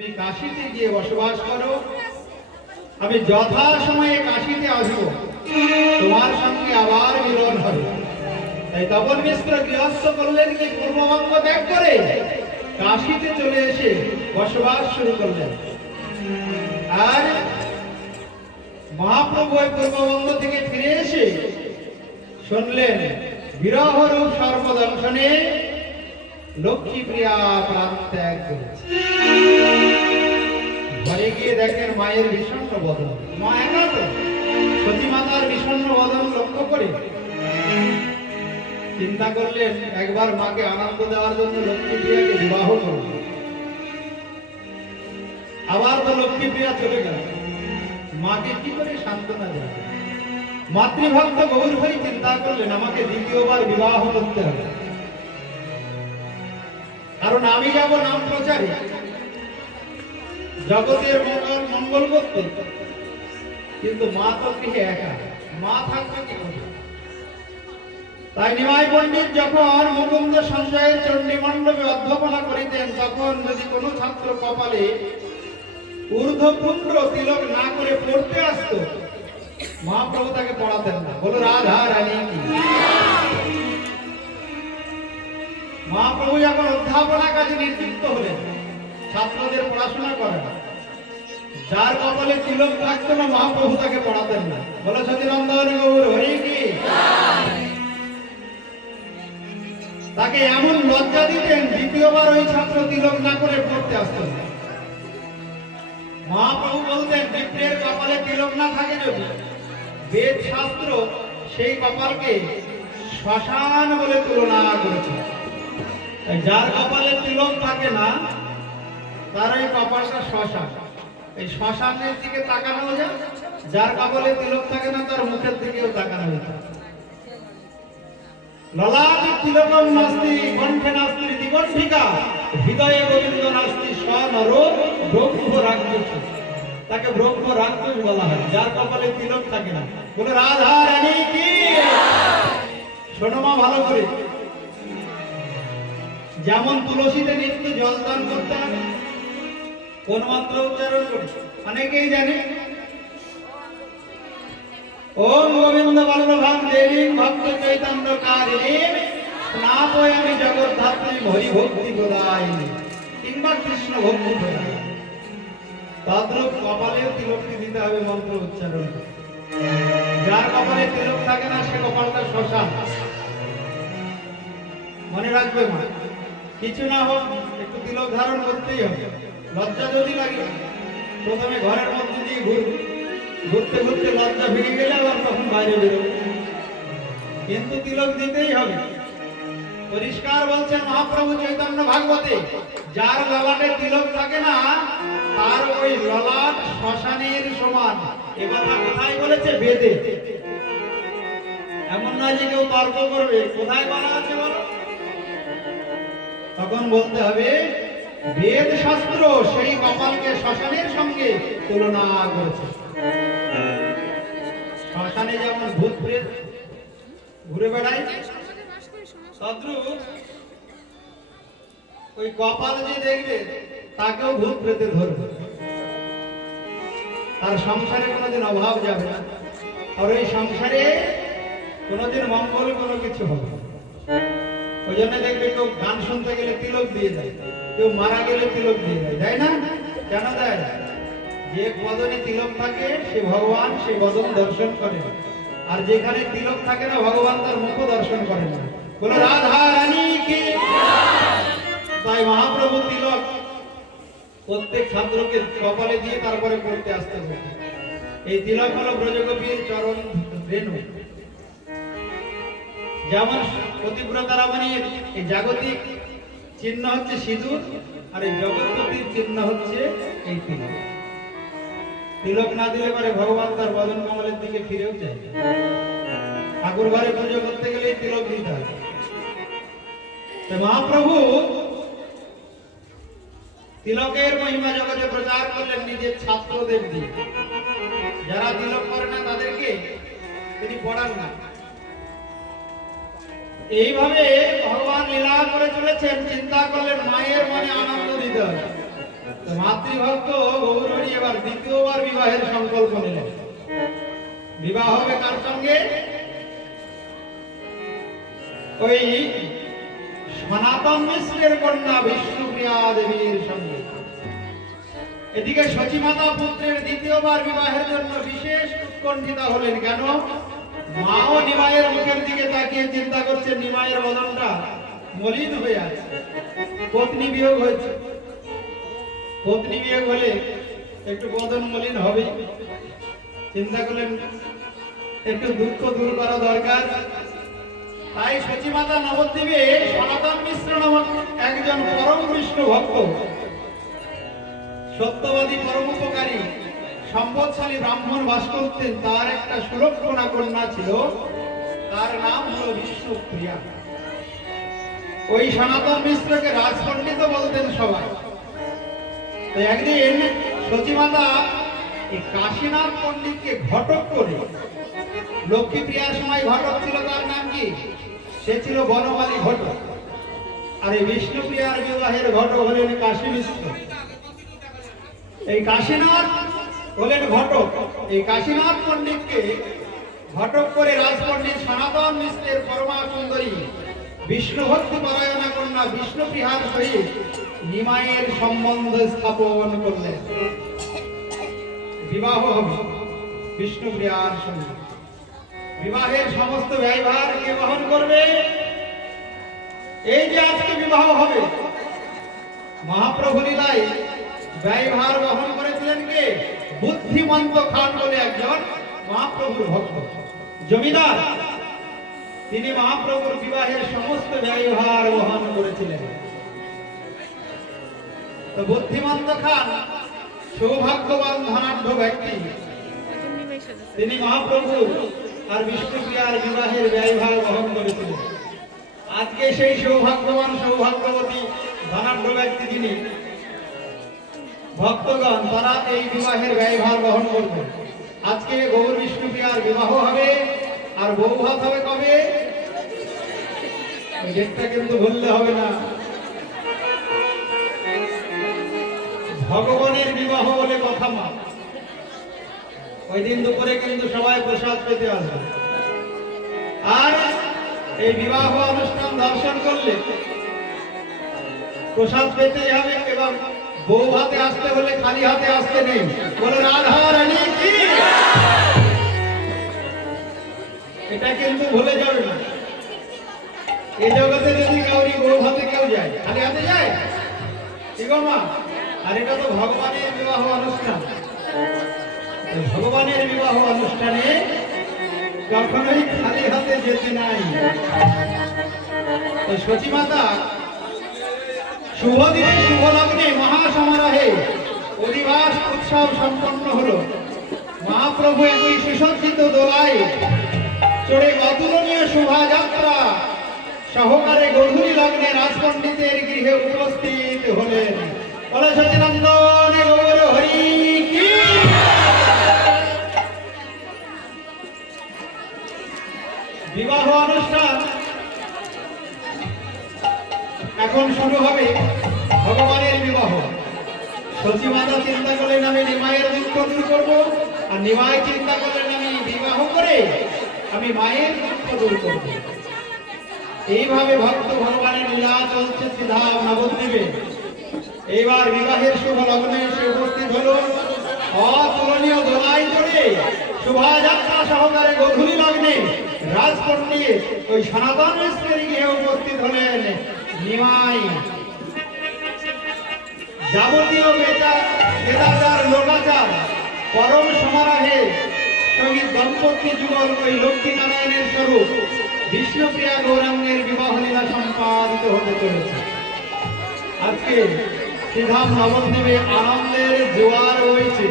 তুমি কাশীতে গিয়ে বসবাস করো, আমি যথা সময়ে কাশীতে আসবো, তোমার সঙ্গে আবার মিলন হবে। তাই তপন মিশ্র গৃহস্থ করলেন কি, পূর্ববঙ্গ ত্যাগ করে কাশীতে চলে এসে বসবাস শুরু করলেন। আর মহাপ্রভু ওই পূর্ববঙ্গ থেকে ফিরে এসে শুনলেন বিরহ রূপ সর্বদর্শনে লক্ষ্মীপ্রিয়া প্রাণ ত্যাগ করেছে। ঘরে গিয়ে দেখেন মায়ের বিষণ্ণ বদন, মা একা তো, সতী মাতার বিষণ্ণ বদন লক্ষ্য করে চিন্তা করলেন একবার মাকে আনন্দ দেওয়ার জন্য লক্ষ্মীপ্রিয়াকে বিবাহ করব। আবার তো লক্ষ্মীপ্রিয়া চলে গেল, মাকে কি করে সান্ত্বনা দেবে? মাতৃভক্ত গৌর হরি চিন্তা করলেন আমাকে দ্বিতীয়বার বিবাহ করতে হবে, কারণ আমি যাব নাম প্রচারে, জগতের মঙ্গল করতে, কিন্তু মা তো গৃহে একা, মা থাকবে কি করে? তাই নিমাই পণ্ডিত যখন মুকুন্দ সঞ্জয়ের চণ্ডী মণ্ডপে অধ্যাপনা করিতেন, তখন যদি কোনো ছাত্র কপালে ঊর্ধ্বপুন্ড্র তিলক না করে পড়তে আসতো, মহাপ্রভু তাকে পড়াতেন না। বলো রাধা রানী কি। মহাপ্রভু যখন অধ্যাপনা কাজে নিযুক্ত হলেন, ছাত্রদের পড়াশোনা করেন, যার কপালে তিলক থাকতো না মহাপ্রভু তাকে পড়াতেন না। বলো সতীনন্দন গৌর হরি কি। তাকে এমন লজ্জা দিতেন, দ্বিতীয়বার ওই ছাত্র তিলক না করে পড়তে আসতো না। মহাপ্রভু বলতেন বিপ্রের কপালে তিলক না থাকে যদি, বেদ শাস্ত্র সেই কপালকে শ্মশান বলে তুলনা করেছে। যার কপালে তিলক থাকে না তার এই কপালটা শ্মশান, এই শ্মশানের দিকে তাকানো যায়। যার কপালে তিলক থাকে না তার মুখের দিকেও তাকানো যায়। ললাটে তিলকম নাস্তি কণ্ঠে নাস্তি দিগণ্ঠিকা, হৃদয়ে গোবিন্দ নাস্তি স্বনর ব্রহ্ম রাক্ষস। তাকে ব্রহ্ম রাক্ষস বলা হয় যার কপালে তিলক থাকে না। বলে রাধা রানী কি। শোনো মা ভালো করে, যেমন তুলসীতে নিত্য জল দান করতে হবে, কোন মন্ত্র উচ্চারণ করে অনেকেই জানে, ওম গোবিন্দ বল্লভাং দেবীং ভক্ত চৈতন্য কারিণীং স্নাপয়ামি জগদ্ধাত্রী হরি ভক্তি প্রদায়িনী, কিংবা কৃষ্ণ ভক্তি প্রদায়িনী। তদ্রূপ কপালেও তিলকটি দিতে হবে মন্ত্র উচ্চারণ করে। যার কপালে তিলক থাকে না সে কপালটা শ্মশান। মনে রাখবে মা, কিছু না হোক একটু তিলক ধারণ করতেই হবে। লজ্জা যদি লাগে প্রথমে ঘরের মধ্যে দিয়ে ঘুরতে ঘুরতে লজ্জা ভেঙে গেলে আবার তখন বাইরে বেরোবে, কিন্তু তিলক দিতেই হবে। পরিষ্কার বলছেন মহাপ্রভু চৈতন্য ভাগবতে, যার ললাটে তিলক থাকে না তার ওই ললাট শ্মশানের সমান। এ কথা কোথায় বলেছে? বেদে। এমন নয় যে কেউ তর্ক করবে কোথায় বলা আছে বলো। তখন বলতে হবে বেদ শাস্ত্র সেই কপালকে শ্মশানের সঙ্গে তুলনা করেছে। শ্মশানে যেমন ভূত প্রেত ঘুরে বেড়ায়, তদ্রূপ ওই কপাল যে দেখবে তাকেও ভূত প্রেতে ধরবে, তার সংসারে কোনোদিন অভাব যাবে না, আর ওই সংসারে কোনোদিন মঙ্গল কোনো কিছু হবে। ওই জন্য দেখবে কেউ গান শুনতে গেলে তিলক দিয়ে দেয়, কেউ মারা গেলে তিলক দিয়ে দেয়, তাই না? কেন দেয়? যে বদনে তিলক থাকে সে ভগবান সেই বদন দর্শন করে, আর যেখানে তিলক থাকে না ভগবান তার মুখ দর্শন করে না। বলে রাধা রানী কি। তাই মহাপ্রভু তিলক প্রত্যেক ছাত্রকে কপালে দিয়ে তারপরে পড়তে আসতে হবে। এই তিলক হলো ব্রজগোপীর চরণ রেণু। যেমন পতিব্রতা রমণীর এই জাগতিক চিহ্ন হচ্ছে সিঁদুর, আর এই জগৎপতির চিহ্ন হচ্ছে এই তিলক। তিলক না দিলে পরে ভগবান তার বদন কমলের দিকে ফিরেও যায়। ঠাকুর ঘরে পুজো করতে গেলে তিলক দিতে হবে। মহাপ্রভু তিলকের মহিমা জগতে প্রচার করলেন নিজের ছাত্রদের দিয়ে। যারা তিলক করে না তাদেরকে তিনি পড়ান না। এইভাবে ভগবান লীলা করে চলেছেন। চিন্তা করলেন মায়ের মনে আনন্দ দিতে হবে, মাতৃভক্ত গৌরহরি এবার দ্বিতীয়বার বিবাহের সংকল্প নিলেন। বিবাহ হবে কার সঙ্গে? ওই সনাতন মিশ্রের কন্যা বিষ্ণুপ্রিয়া দেবীর সঙ্গে। এদিকে সচিমাতা পুত্রের দ্বিতীয়বার বিবাহের জন্য বিশেষ উৎকণ্ঠিতা হলেন। কেন? মাও নিমাইয়ের মুখের দিকে তাকিয়ে চিন্তা করছেন, নিমাইয়ের বদনটা মলিন হয়ে আছে, পত্নী বিয়োগ হয়েছে। পত্নী বিয়োগ হলে একটু বদন মলিন হবে, চিন্তা করলেন একটু দুঃখ দূর করা দরকার। তাই সচিমাতা নবদ্বীপে সনাতন মিশ্র নামক একজন পরম বিষ্ণু ভক্ত, সত্যবাদী, পরম উপকারী, সম্পদশালী ব্রাহ্মণ বাস করতেন। তার একটা সুলক্ষণা কন্যা ছিল, তার নাম হলো বিষ্ণুপ্রিয়া। ওই সনাতন মিশ্রকে রাজপণ্ডিত বলতেন সবাই। তো একদিন সচিমাতা এই কাশীনাথ পণ্ডিতকে ঘটক করে, লক্ষ্মীপ্রিয়ার সময় ঘটক ছিল, তার নাম কি? সে ছিল বনমালী ঘটক। আর এই বিষ্ণুপ্রিয়ার বিবাহের ঘটক হলেন কাশী মিশ্র। এই কাশীনাথ হলেন ঘটক। এই কাশীনাথ পণ্ডিতকে ঘটক করে রাজপণ্ডিত সনাতন মিশ্রের পরমা সুন্দরী বিষ্ণু ভক্তি পরায়ণা কন্যা বিষ্ণুপ্রিয়ার সহিত নিমাইয়ের সম্বন্ধ স্থাপন করলেন। বিবাহ হবে বিষ্ণুপ্রিয়ার সঙ্গে। বিবাহের সমস্ত ব্যয়ভার কে বহন করবে? এই যে আজকে বিবাহ হবে, মহাপ্রভু লীলায় ব্যয়ভার বহন করেছিলেন কে? বুদ্ধিমন্ত খান বলে একজন মহাপ্রভুর ভক্ত জমিদার। তিনি মহাপ্রভুর বিবাহের সমস্ত ব্যয়ভার বহন করেছিলেন। তো বুদ্ধিমন্ত খান সৌভাগ্যবান ধনাঢ্য ব্যক্তি, তিনি মহাপ্রভু আর বিষ্ণুপ্রিয়ার বিবাহের ব্যয়ভার বহন করেছিলেন। আজকে সেই সৌভাগ্যবান, সৌভাগ্যবতী, ধনাঢ্য ব্যক্তি যিনি, ভক্তগণ তারা এই বিবাহের ব্যয়ভার বহন করবেন। আজকে গৌর বিষ্ণুপ্রিয়ার বিবাহ হবে। আর বউ ভাত হবে কবে? ডেটটা কিন্তু ভুললে হবে না। ভগবানের বিবাহ বলে কথা মা। ওই দিন দুপুরে কিন্তু সবাই প্রসাদ পেতে আসবে। আর এই বিবাহ অনুষ্ঠান দর্শন করলে প্রসাদ পেতে যাবে, এবং বউ হাতে আসতে হলে খালি হাতে আসতে নেই। বলে রাধা রানী কি, এটা কিন্তু ভুলে যাবে না। এই জগতে যদি কাউরি বউ হাতে কেউ যায়, খালি হাতে যায় ঠিক মা? আর এটা তো ভগবানের বিবাহ অনুষ্ঠান। ভগবানের বিবাহ অনুষ্ঠানে কখনোই খালি হাতে যেতে নাই। সচিমাতা শুভ দিনে, শুভ লগ্নে, মহাসমারোহে অধিবাস উৎসব সম্পন্ন হলো। মহাপ্রভু একই সুসজ্জিত দোলায় চড়ে অতুলনীয় শোভাযাত্রা সহকারে গধূলি লগ্নে রাজপণ্ডিতের গৃহে উপস্থিত হলেন। বলে সচিনন্দন গৌর হরি কি। বিবাহ অনুষ্ঠান এখন শুরু হবে। ভগবানের বিবাহ। সচিমাতা চিন্তা করলেন আমি নিমাইয়ের দুঃখ দূর করবো, আর নিমাই চিন্তা করলেন আমি বিবাহ করে আমি মায়ের দুঃখ দূর করব। এইভাবে ভক্ত ভগবানের লীলা চলছে সিধা নবদ্বীপে। এইবার বিবাহের শুভ লগ্নে এসে উপস্থিত হলো। অতুলনীয় দোলাই চড়ে শোভাযাত্রা সহকারে গধূলি লগ্নে রাজপণ্ডিত ওই সনাতন মিশ্রের গৃহে উপস্থিত হলেন নিমাই। যাবতীয় বেদাচার লোকাচার পরম সমারোহে সঙ্গীত দম্পতি যুগল ওই লক্ষ্মীনারায়ণের স্বরূপ বিষ্ণুপ্রিয়া গৌরাঙ্গের বিবাহ লীলা সম্পাদিত হতে চলেছে। আজকে শ্রীধাম নবদ্বীপে আনন্দের জোয়ার রয়েছে।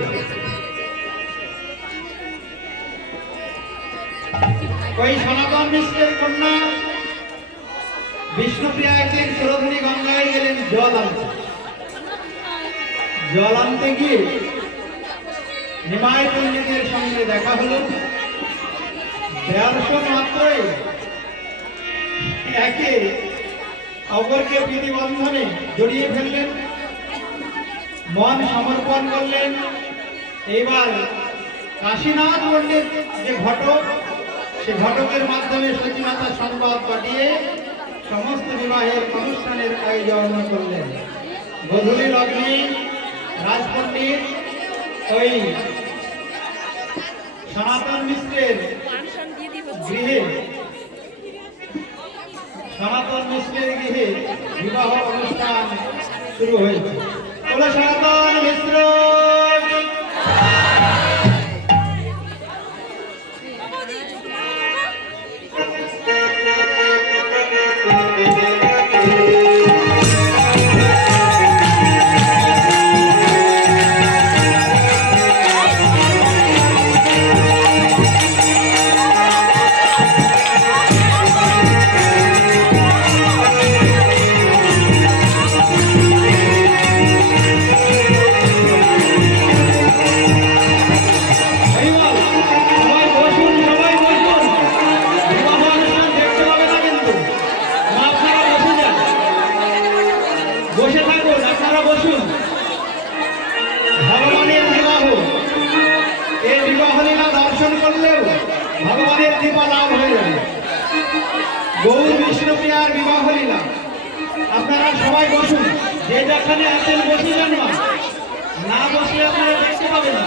ওই সনাতন মিশ্রের কন্যা বিষ্ণুপ্রিয়া একদিন সুরধুনী গঙ্গায় গেলেন জল আনতে। জল আনতে গিয়ে নিমাই পণ্ডিতের সঙ্গে দেখা হলো। দর্শন মাত্রই একে অপরকে প্রীতি বন্ধনে জড়িয়ে ফেললেন। মন সমর্পণ করলেন। এইবার কাশীনাথ পণ্ডিত যে ঘটক, সে ঘটকের মাধ্যমে সচিমাতা সংবাদ পাঠিয়ে সমস্ত বিবাহের অনুষ্ঠানের আয়োজন করলেন। গধূলি লগ্নে রাজপণ্ডিত ওই সনাতন মিশ্রের গৃহে বিবাহ অনুষ্ঠান শুরু হয়েছে। বলো সনাতন মিশ্র বসে থাকুন, আপনারা বসুন। ভগবানের বিবাহ, এই বিবাহ লীলা দর্শন করলেও ভগবানের কৃপা লাভ হয়ে যাবে। গৌর বিষ্ণুপ্রিয়ার বিবাহ লীলা, আপনারা সবাই বসুন। যে যেখানে আছেন বসে যান, না বসলে আপনারা দেখতে পাবেন না।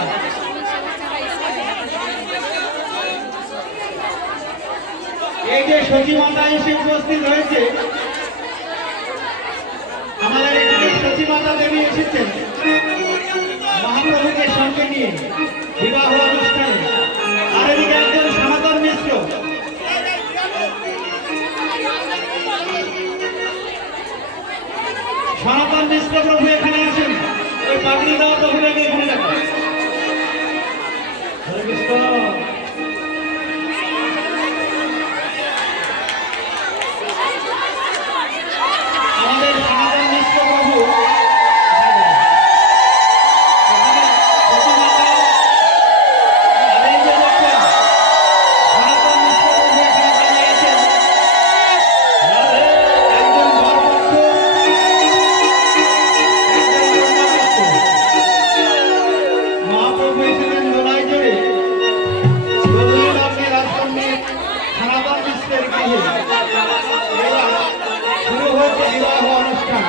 এই যে সচিমাতা এসে উপস্থিত হয়েছে, আমাদের এখানে সচিমাতা দেবী এসেছেন মহাপ্রভুকে সঙ্গে নিয়ে বিবাহ অনুষ্ঠানে। আর এদিকে একজন সনাতন মিশ্র, সনাতন মিশ্র প্রভু এখানে আছেন। ওই পাগড়ি দেওয়া প্রভুটাকে এখানে দেখা। হরে কৃষ্ণ। আমাদের সনাতন মিশ্র প্রভু শুরু হয়েছে বিবাহ অনুষ্ঠান।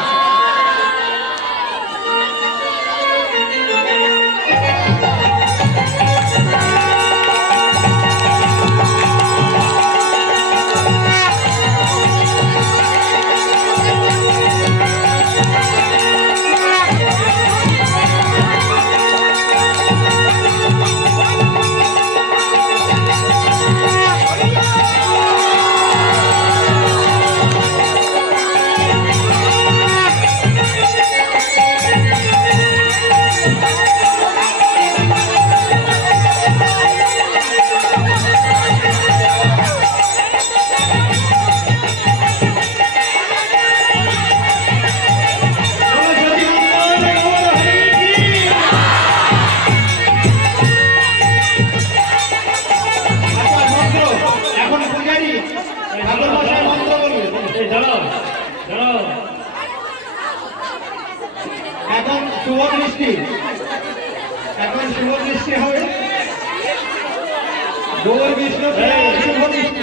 এখন শুভ দৃষ্টি, এখন শুভ দৃষ্টি হবে। গৌর বিষ্ণু শুভ দৃষ্টি।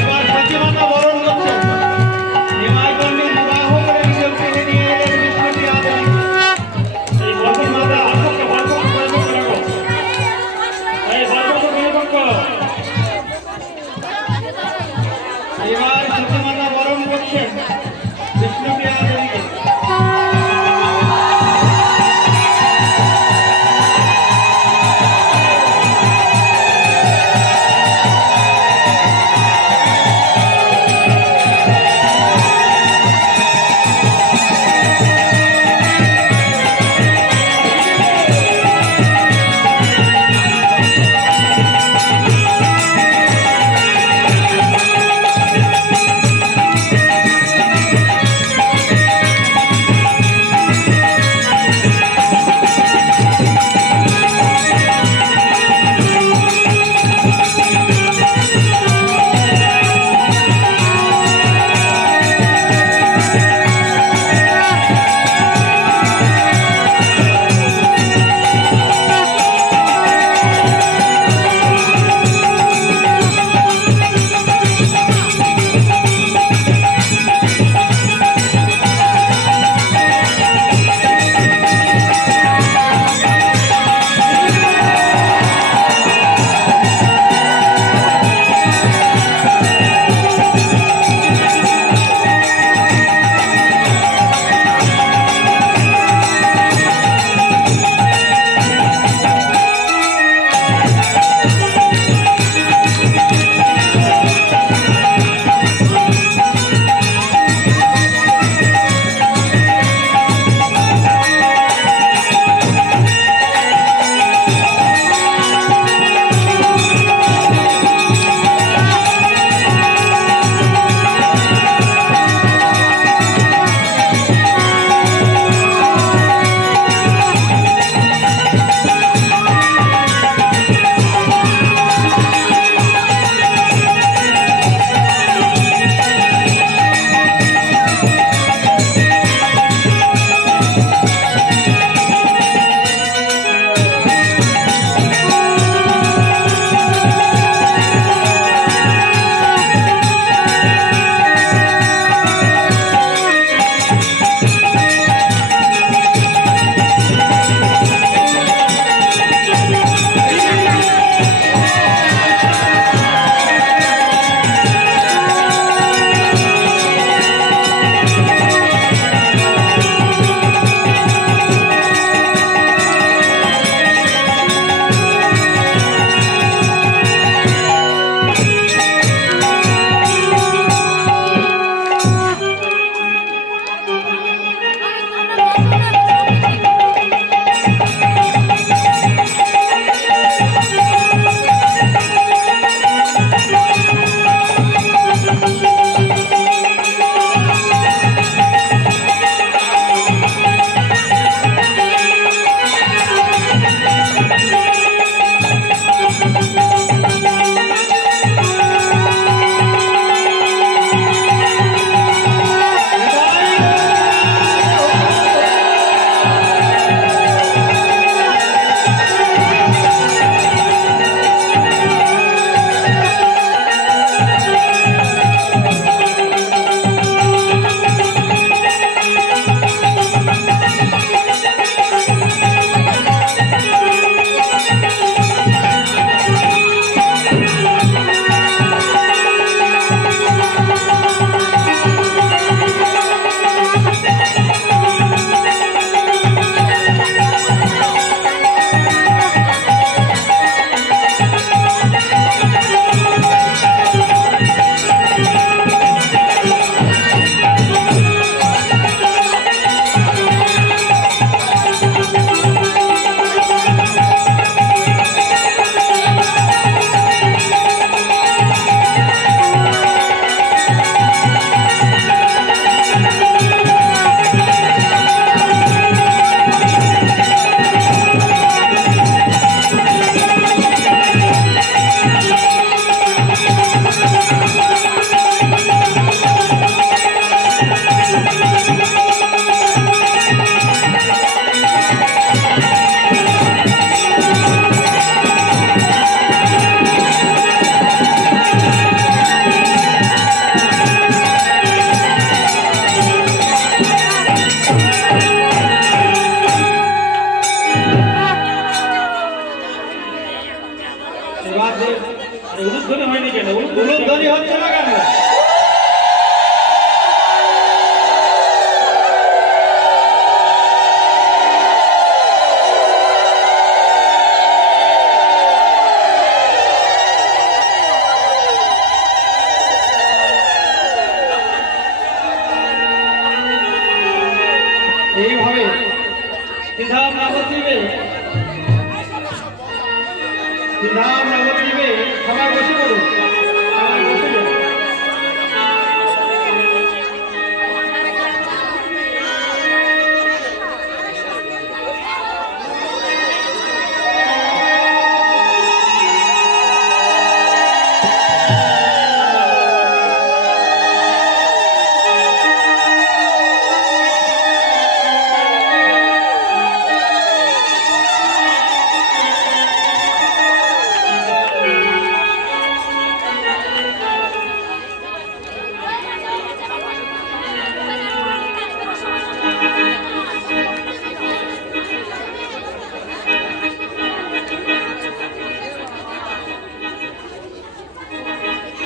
এবার সতীমাতা বরণ করছেন। নিমাই পণ্ডিত বিবাহ করে নিজের টেনে নিয়ে এলেন বিষ্ণুটি আদরে। এই গর্ভমাতা আসক্ত গর্ভ মহাদেব। উলুধ্বনি হয়নি কেন? উলুধ্বনি হচ্ছে না কেন? এইভাবে সিদ্ধাম নবদ্বীপে সবাই বসে পড়ুন, সবাই বসে যান।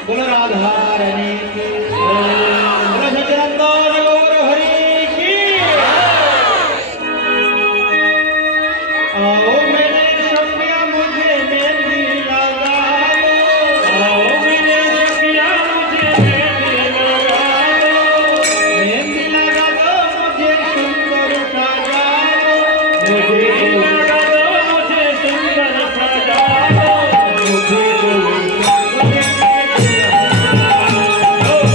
बोलो राधा रानी की, बोलो सच्चिदानंद गौर हरि की। आओ मेरे सखिया मुझे मेहंदी लगा दो, आओ मेरे सखिया मुझे मेहंदी लगा दो, मेहंदी लगा दो मुझे सुंदर सजा दो, मेहंदी लगा दो मुझे सुंदर सजा दो, मुझे ओ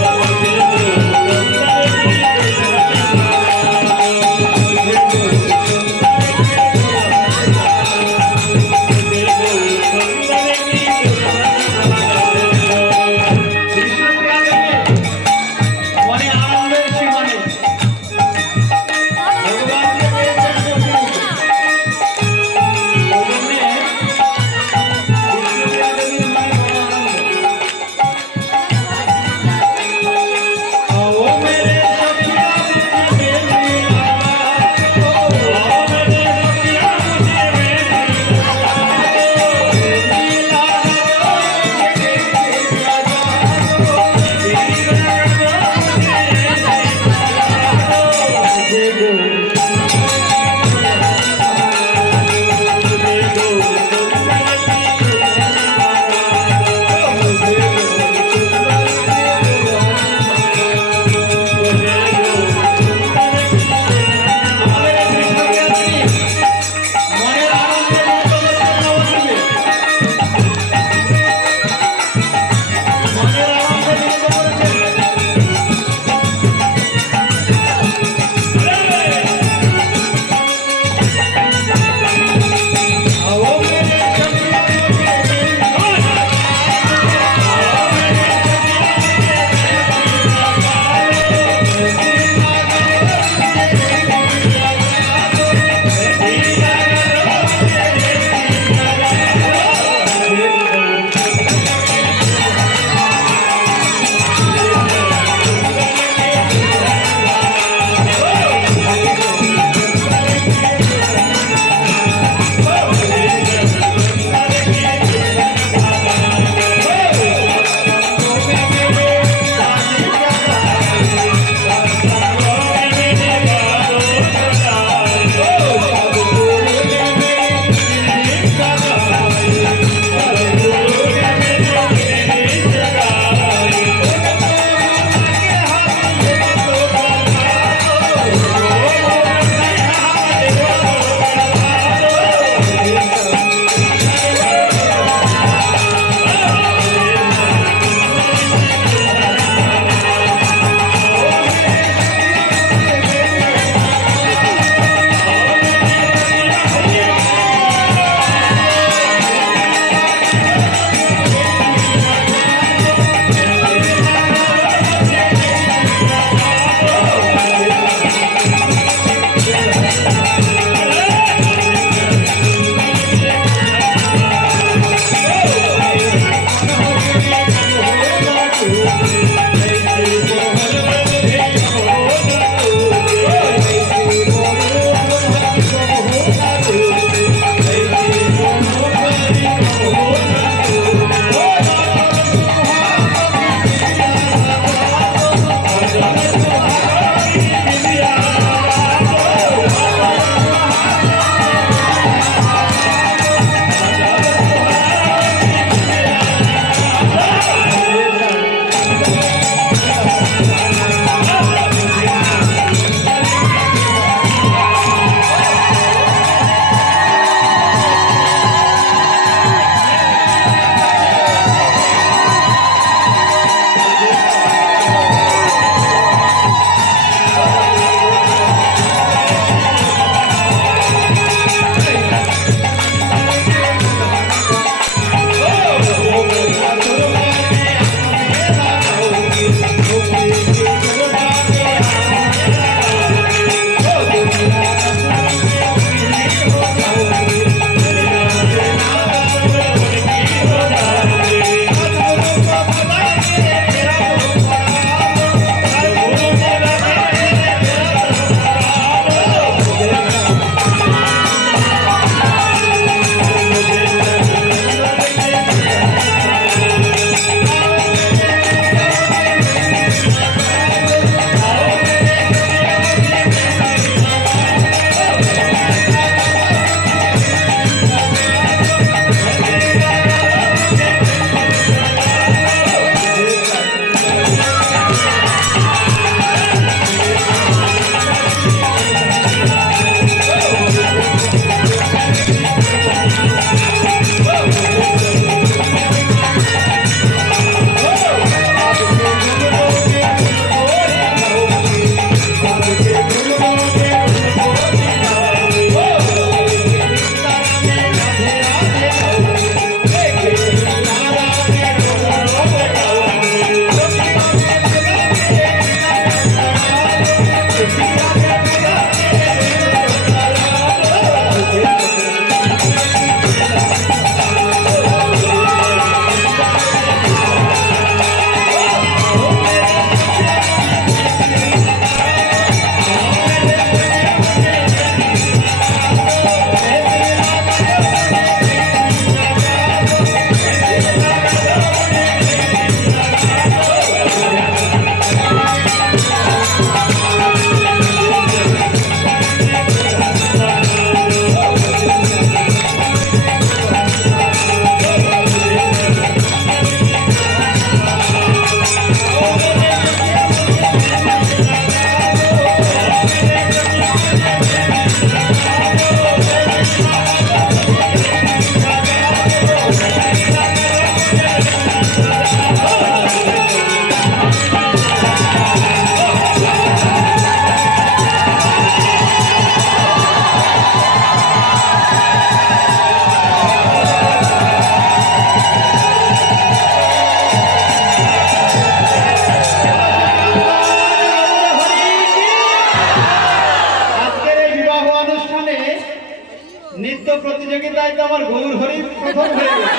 গৌর হরি প্রথম হয়ে গেল।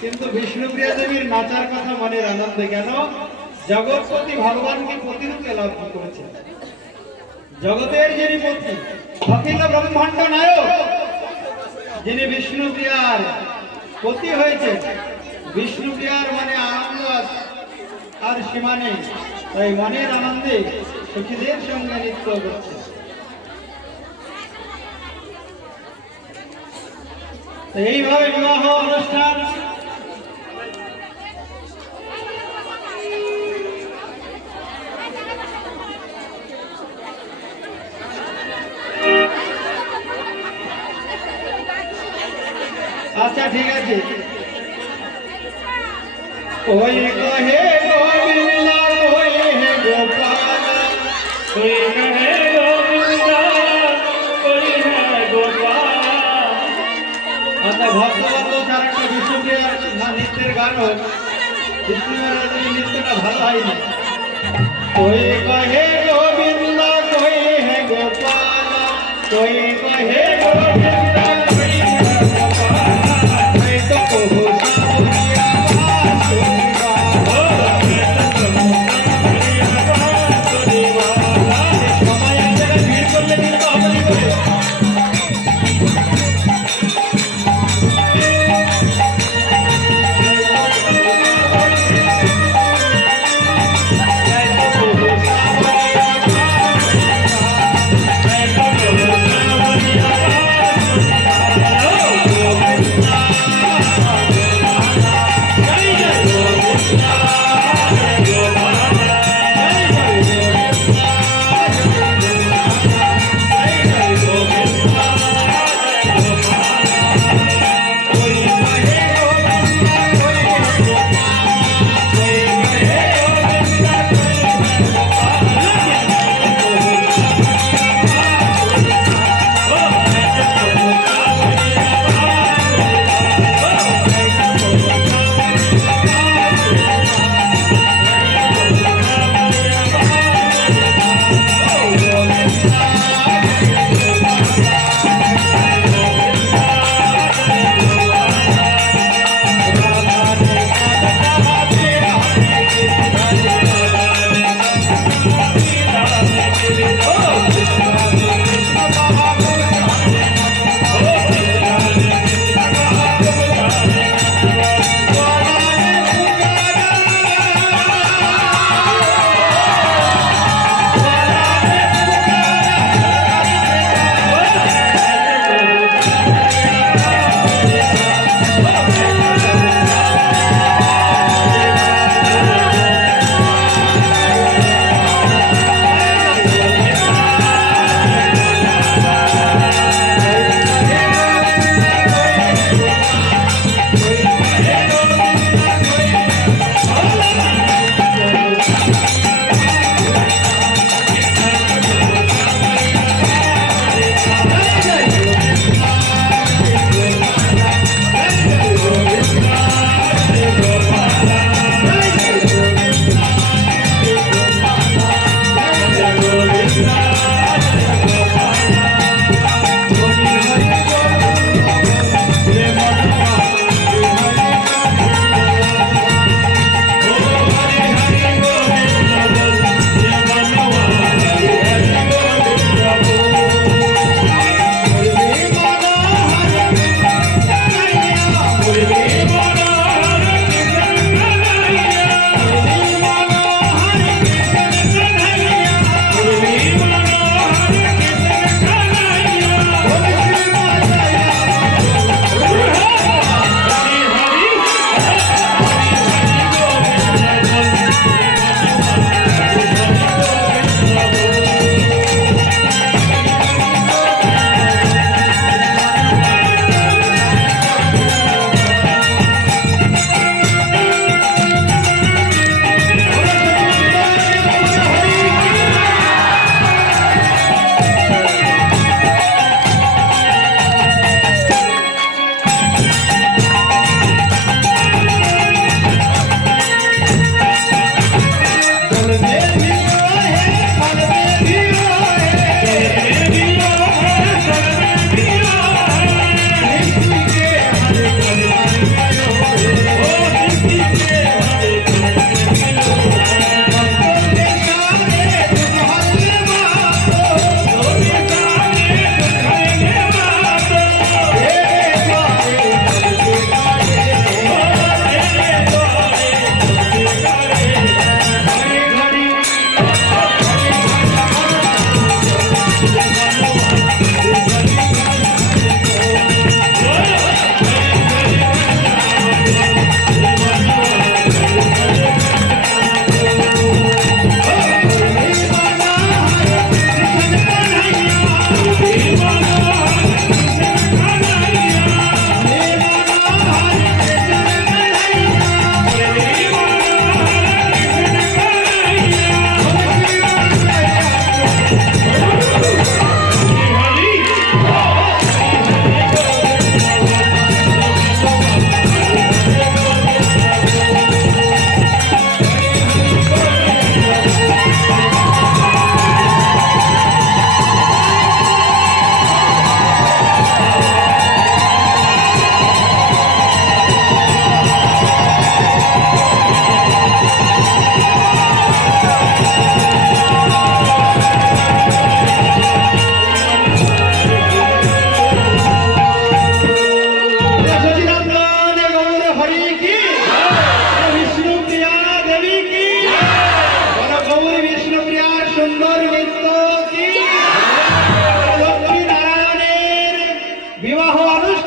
কিন্তু বিষ্ণুপ্রিয়া দেবীর নাচার কথা মনের আনন্দে, কেন? জগৎপতি ভগবানকে পতিরূপে লাভ করেছে। জগতের যিনি পতি, অখিল ব্রহ্মাণ্ড নায়ক, যিনি বিষ্ণুপ্রিয়ার পতি হয়েছে, বিষ্ণুপ্রিয়ার মানে আনন্দ আর সীমা নেই। তাই মনের আনন্দে সখীদের সঙ্গে নৃত্য করছে। তো এইভাবে বিবাহ অনুষ্ঠান আচ্ছা ঠিক আছে। ওই কহে গোবিন্দ, ওই হে গোপাল, कोई कहे गोविंदा, कोई है गोपाल। আচ্ছা ভক্তবর্গ তার একটা বিষ্ণুপ্রিয়ার নৃত্যের গান হোক। বিষ্ণুপ্রিয়ার এই নৃত্যটা ভালো হয়নি। ওই কহে গোবিন্দ, ওই হে গোপাল, ওই কহে গোবিন্দ, ওই হে গোপাল, ওই তো কহু সাবরিয়া বাসুদেবা। সবাই এক জায়গায় ভিড় করলে কিন্তু হবে কি করে? বিবাহ অনুষ্ঠান